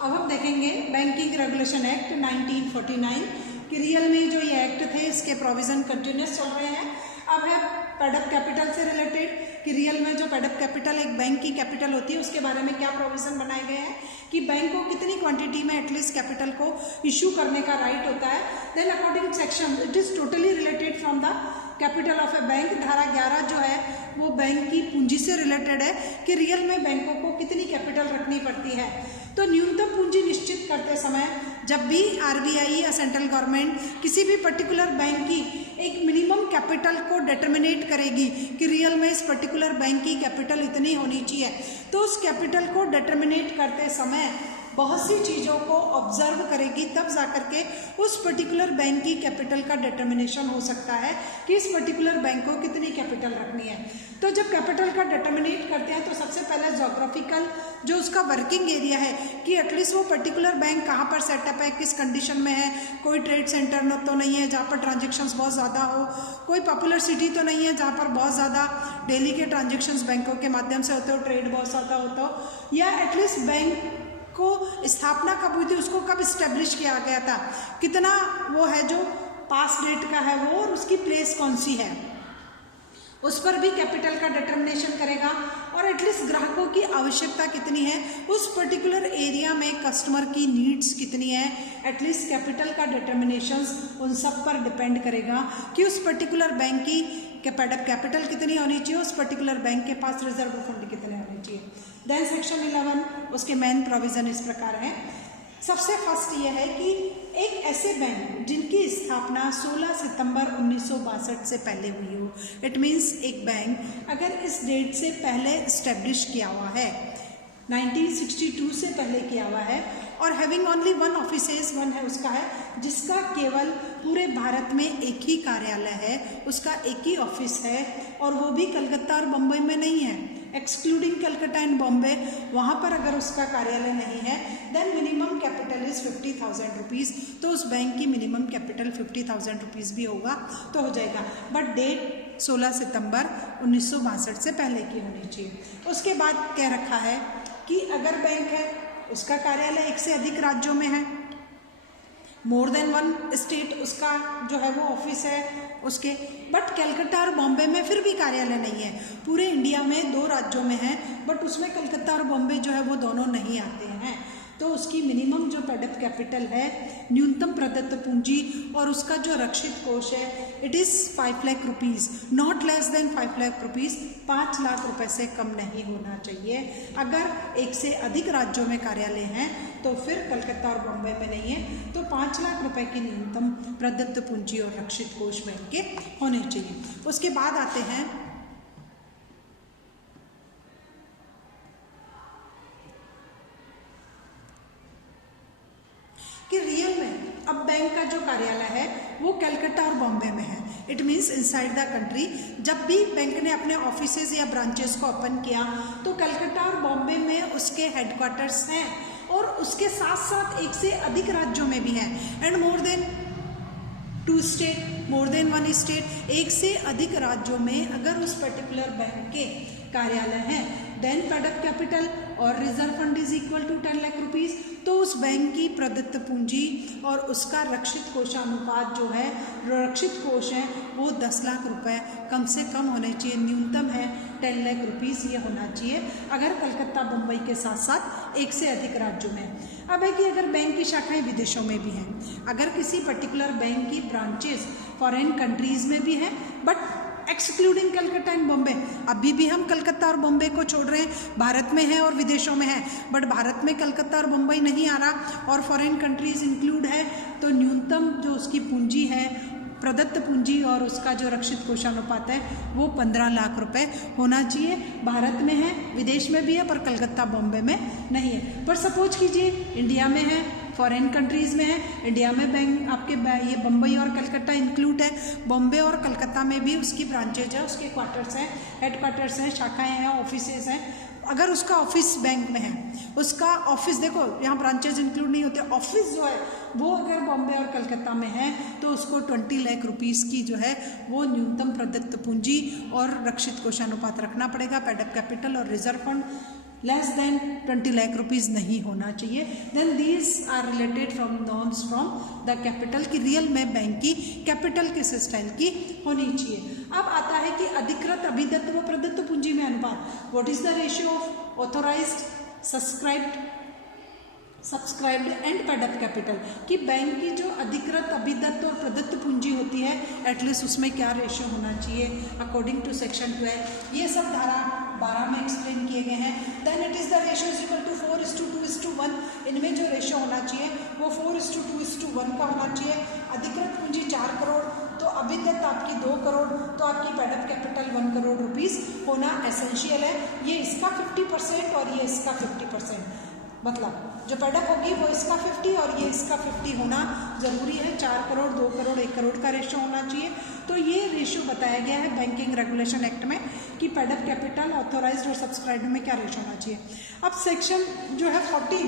अब हम देखेंगे बैंकिंग रेगुलेशन एक्ट 1949 कि रियल में जो ये एक्ट थे इसके प्रोविजन कंटिन्यूस चल रहे हैं। अब है पेडअप कैपिटल से रिलेटेड कि रियल में जो पेडअप कैपिटल एक बैंक की कैपिटल होती है उसके बारे में क्या प्रोविजन बनाए गए हैं कि बैंक को कितनी क्वांटिटी में एटलीस्ट कैपिटल को इशू करने का राइट होता है। Then according section it is totally related from the capital of a bank. धारा 11 जो है वो बैंक की पूंजी से रिलेटेड है कि रियल में बैंकों को कितनी कैपिटल रखनी पड़ती है। तो न्यूनतम पूंजी निश्चित करते समय जब भी आरबीआई या सेंट्रल गवर्नमेंट किसी भी पर्टिकुलर बैंक की एक मिनिमम कैपिटल को डिटर्मिनेट करेगी कि रियल में इस पर्टिकुलर बैंक की कैपिटल इतनी होनी चाहिए, तो उस कैपिटल को डिटर्मिनेट करते समय बहुत सी चीज़ों को ऑब्जर्व करेगी, तब जाकर के उस पर्टिकुलर बैंक की कैपिटल का डिटर्मिनेशन हो सकता है कि इस पर्टिकुलर बैंक को कितनी कैपिटल रखनी है। तो जब कैपिटल का डिटर्मिनेट करते हैं तो सबसे पहले जोग्राफिकल जो उसका वर्किंग एरिया है कि एटलीस्ट वो पर्टिकुलर बैंक कहाँ पर सेटअप है, किस कंडीशन में है, कोई ट्रेड सेंटर तो नहीं है जहाँ पर ट्रांजेक्शन्स बहुत ज़्यादा हो, कोई पॉपुलर सिटी तो नहीं है जहाँ पर बहुत ज़्यादा डेली के ट्रांजेक्शन्स बैंकों के माध्यम से होते हो, ट्रेड बहुत ज़्यादा होता हो, या एटलीस्ट बैंक को स्थापना कब हुई थी, उसको कब इस्टेब्लिश किया गया था, कितना वो है जो पास डेट का है वो, और उसकी प्लेस कौन सी है, उस पर भी कैपिटल का डिटर्मिनेशन करेगा। और एटलीस्ट ग्राहकों की आवश्यकता कितनी है, उस पर्टिकुलर एरिया में कस्टमर की नीड्स कितनी है, एटलीस्ट कैपिटल का डिटर्मिनेशन उन सब पर डिपेंड करेगा कि उस पर्टिकुलर बैंक की पेडअप कैपिटल कितनी होनी चाहिए, उस पर्टिकुलर बैंक के पास रिजर्व फंड कितने होने चाहिए। देन सेक्शन 11 उसके मेन प्रोविजन इस प्रकार है। सबसे फर्स्ट ये है कि एक ऐसे बैंक जिनकी स्थापना 16 सितंबर 1962 से पहले हुई हो, इट मीन्स एक बैंक अगर इस डेट से पहले इस्टेब्लिश किया हुआ है, 1962 से पहले किया हुआ है, और having only one offices, one है उसका है जिसका केवल पूरे भारत में एक ही कार्यालय है, उसका एक ही ऑफिस है, और वो भी कलकत्ता और बम्बई में नहीं है, एक्सक्लूडिंग कलकत्ता एंड बॉम्बे, वहाँ पर अगर उसका कार्यालय नहीं है, then minimum capital is 50,000 rupees. तो उस बैंक की मिनिमम कैपिटल 50,000 रुपीज़ भी होगा तो हो जाएगा, बट डेट 16 सितंबर 1962 से पहले की होनी चाहिए। उसके बाद कह रखा है कि अगर बैंक है उसका कार्यालय एक से अधिक राज्यों में है, मोर देन वन स्टेट उसका जो है वो ऑफिस है उसके, बट कलकत्ता और बॉम्बे में फिर भी कार्यालय नहीं है, पूरे इंडिया में 2 राज्यों में है बट उसमें कलकत्ता और बॉम्बे जो है वो दोनों नहीं आते हैं, तो उसकी मिनिमम जो पेडअप कैपिटल है, न्यूनतम प्रदत्त पूंजी और उसका जो रक्षित कोष है, it is 5 lakh rupees, not less than 5 lakh rupees, 5 lakh रुपए से कम नहीं होना चाहिए। अगर एक से अधिक राज्यों में कार्यालय हैं तो फिर कलकत्ता और बॉम्बे में नहीं है, तो 5 लाख रुपए की न्यूनतम प्रदत्त पूंजी और रक्षित कोष बैंक के होने चाहिए। उसके बाद आते हैं कि रियल में अब बैंक का जो कार्यालय है वो कलकत्ता और बॉम्बे में है, it means inside the country. जब भी बैंक ने अपने ऑफिसेज या ब्रांचेस को ओपन किया तो कलकत्ता और बॉम्बे में उसके हेडक्वार्टर्स हैं, और उसके साथ साथ एक से अधिक राज्यों में भी हैं, and more than 2 state, more than 1 state, एक से अधिक राज्यों में अगर उस पर्टिकुलर बैंक के कार्यालय हैं, देन पेडअप कैपिटल और reserve fund is equal to 10 lakh rupees, तो उस बैंक की प्रदत्त पूंजी और उसका रक्षित कोषानुपात जो है, रक्षित कोष है वो 10 लाख रुपए कम से कम होने चाहिए, न्यूनतम है 10 लाख रुपीज़ ये होना चाहिए अगर कलकत्ता बम्बई के साथ साथ एक से अधिक राज्यों में। अब है कि अगर बैंक की शाखाएं विदेशों में भी हैं, अगर किसी पर्टिकुलर बैंक की ब्रांचेस फॉरेन कंट्रीज़ में भी हैं but excluding Calcutta and Bombay, अभी भी हम कलकत्ता और बॉम्बे को छोड़ रहे हैं, भारत में है और विदेशों में है, बट भारत में कलकत्ता और बम्बई नहीं आ रहा और फॉरेन कंट्रीज इंक्लूड है, तो न्यूनतम जो उसकी पूंजी है, प्रदत्त पूंजी और उसका जो रक्षित कोषानुपात है वो 15 लाख रुपए होना चाहिए। भारत में है, विदेश में भी है, पर कलकत्ता बॉम्बे में नहीं है। पर सपोज कीजिए इंडिया में है, फॉरेन कंट्रीज़ में है, इंडिया में बैंक आपके ये बम्बई और कलकत्ता इंक्लूड है, बॉम्बे और कलकत्ता में भी उसकी ब्रांचेज है, उसके क्वार्टर्स हैं, हेडक्वार्टर्स हैं, शाखाएं हैं, ऑफिसेज हैं। अगर उसका ऑफिस बैंक में है, उसका ऑफिस देखो यहाँ ब्रांचेज इंक्लूड नहीं होते, ऑफिस जो है वो अगर बॉम्बे और कलकत्ता में है तो उसको 20 लाख रुपीज़ की जो है वो न्यूनतम प्रदत्त पूंजी और रक्षित कोषानुपात रखना पड़ेगा, पेडअप कैपिटल और reserve fund less than 20 lakh rupees नहीं होना चाहिए। Then these are related from norms from the capital, की रियल में बैंक की कैपिटल किस स्टाइल की होनी चाहिए। अब आता है कि अधिकृत, अभिदत्त व प्रदत्त पूंजी में अनुपात। What is the ratio of authorised, subscribed and paid up capital, कि बैंक की जो अधिकृत, अभिदत्त और प्रदत्त पूंजी होती है एटलीस्ट उसमें क्या रेशियो होना चाहिए अकॉर्डिंग टू सेक्शन 12। ये सब धारा 12 में एक्सप्लेन किए गए हैं। Then it is the ratio is equal to 4:2:1। इनमें जो रेशियो होना चाहिए वो 4:2:1 का होना चाहिए। अधिकृत पूंजी 4 करोड़, तो अभिदत्त आपकी 2 करोड़, तो आपकी paid up capital 1 crore rupees होना एसेंशियल है। ये इसका 50% और ये इसका 50%, मतलब जो पेडअप होगी वो इसका 50 और ये इसका 50 होना ज़रूरी है। 4 करोड़, 2 करोड़, 1 करोड़ का रेशियो होना चाहिए। तो ये रेशियो बताया गया है बैंकिंग रेगुलेशन एक्ट में कि पेडअप कैपिटल, ऑथोराइज्ड और सब्सक्राइब्ड में क्या रेशियो होना चाहिए। अब सेक्शन जो है 14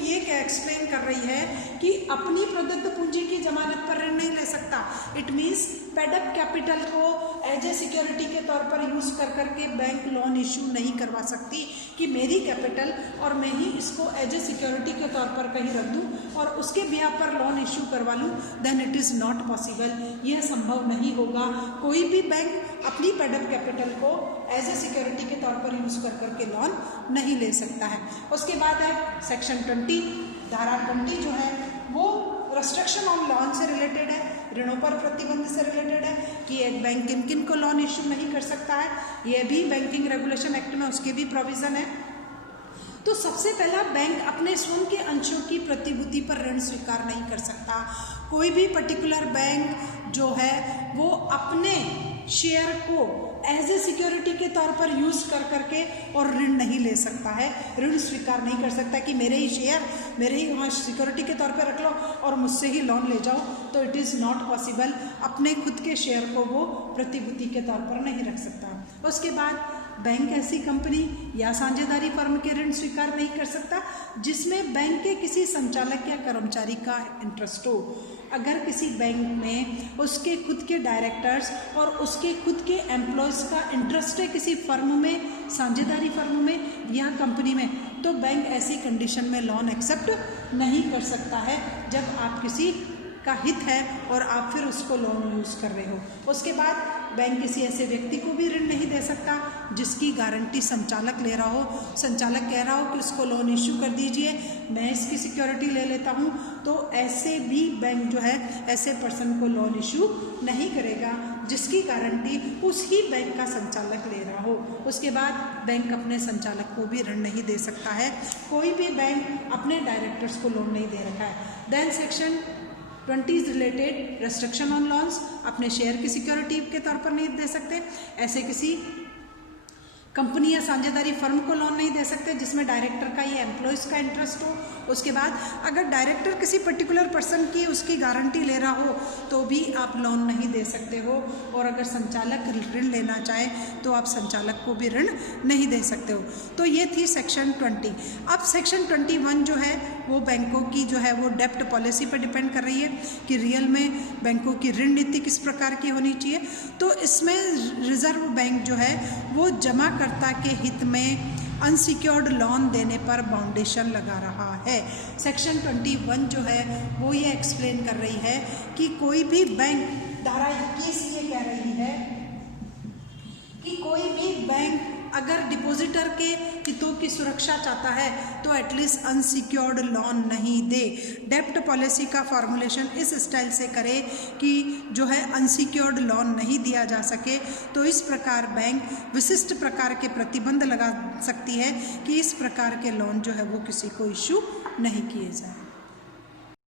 ये क्या एक्सप्लेन कर रही है कि अपनी प्रदत्त पूंजी की जमानत पर ऋण नहीं ले सकता। इट मीन्स पेडअप कैपिटल को एज ए सिक्योरिटी के तौर पर यूज़ कर करके बैंक लोन इशू नहीं करवा सकती कि मेरी कैपिटल और मैं ही इसको एज ए सिक्योरिटी के तौर पर कहीं रख दूं और उसके बिहाफ पर लोन इशू करवा लूं। Then it is not possible, यह संभव नहीं होगा। कोई भी बैंक अपनी पेडअप कैपिटल को एज ए सिक्योरिटी के तौर पर यूज़ कर करके लोन नहीं ले सकता है। उसके बाद है सेक्शन 20, धारा 20 जो है वो रेस्ट्रिक्शन ऑन लोन से रिलेटेड है, ऋणों पर प्रतिबंध से रिलेटेड है कि एक बैंक किन किन को लोन इश्यू नहीं कर सकता है। यह भी बैंकिंग रेगुलेशन एक्ट में उसके भी प्रोविज़न है। तो सबसे पहला, बैंक अपने स्वयं के अंशों की प्रतिभूति पर ऋण स्वीकार नहीं कर सकता। कोई भी पर्टिकुलर बैंक जो है वो अपने शेयर को एज ए सिक्योरिटी के तौर पर यूज़ कर करके और ऋण नहीं ले सकता है, ऋण स्वीकार नहीं कर सकता कि मेरे ही शेयर मेरे ही वहाँ सिक्योरिटी के तौर पर रख लो और मुझसे ही लोन ले जाओ। तो इट इज़ नॉट पॉसिबल, अपने खुद के शेयर को वो प्रतिभूति के तौर पर नहीं रख सकता। उसके बाद बैंक ऐसी कंपनी या साझेदारी फर्म के ऋण स्वीकार नहीं कर सकता जिसमें बैंक के किसी संचालक या कर्मचारी का इंटरेस्ट हो। अगर किसी बैंक में उसके खुद के डायरेक्टर्स और उसके खुद के एम्प्लॉयज़ का इंटरेस्ट है किसी फर्म में, साझेदारी फर्म में या कंपनी में, तो बैंक ऐसी कंडीशन में लोन एक्सेप्ट नहीं कर सकता है जब आप किसी का हित है और आप फिर उसको लोन यूज़ कर रहे हो। उसके बाद बैंक किसी ऐसे व्यक्ति को भी ऋण नहीं दे सकता जिसकी गारंटी संचालक ले रहा हो। संचालक कह रहा हो कि उसको लोन इश्यू कर दीजिए, मैं इसकी सिक्योरिटी ले लेता हूँ, तो ऐसे भी बैंक जो है ऐसे पर्सन को लोन इश्यू नहीं करेगा जिसकी गारंटी उसी बैंक का संचालक ले रहा हो। उसके बाद बैंक अपने संचालक को भी ऋण नहीं दे सकता है। कोई भी बैंक अपने डायरेक्टर्स को लोन नहीं दे रखा है। Then section 20 is related restriction on loans, अपने शेयर की सिक्योरिटी के तौर पर नहीं दे सकते। ऐसे किसी कंपनी या साझेदारी फर्म को लोन नहीं दे सकते जिसमें डायरेक्टर का या एम्प्लॉयज़ का इंटरेस्ट हो। उसके बाद अगर डायरेक्टर किसी पर्टिकुलर पर्सन की उसकी गारंटी ले रहा हो तो भी आप लोन नहीं दे सकते हो, और अगर संचालक ऋण लेना चाहे तो आप संचालक को भी ऋण नहीं दे सकते हो। तो ये थी सेक्शन 20। अब सेक्शन 21 जो है वो बैंकों की जो है वो डेप्ट पॉलिसी पर डिपेंड कर रही है कि रियल में बैंकों की ऋण नीति किस प्रकार की होनी चाहिए। तो इसमें रिजर्व बैंक जो है वो जमाकर्ता के हित में अनसिक्योर्ड लोन देने पर बाउंडेशन लगा रहा है। सेक्शन 21 जो है वो ये एक्सप्लेन कर रही है कि कोई भी बैंक, धारा 21 ये कह रही है कि कोई भी बैंक अगर डिपॉजिटर के हितों की सुरक्षा चाहता है तो एटलीस्ट अनसिक्योर्ड लोन नहीं दे। डेप्ट पॉलिसी का फॉर्मुलेशन इस स्टाइल से करे कि जो है अनसिक्योर्ड लोन नहीं दिया जा सके, तो इस प्रकार बैंक विशिष्ट प्रकार के प्रतिबंध लगा सकती है कि इस प्रकार के लोन जो है वो किसी को इश्यू नहीं किए जाए।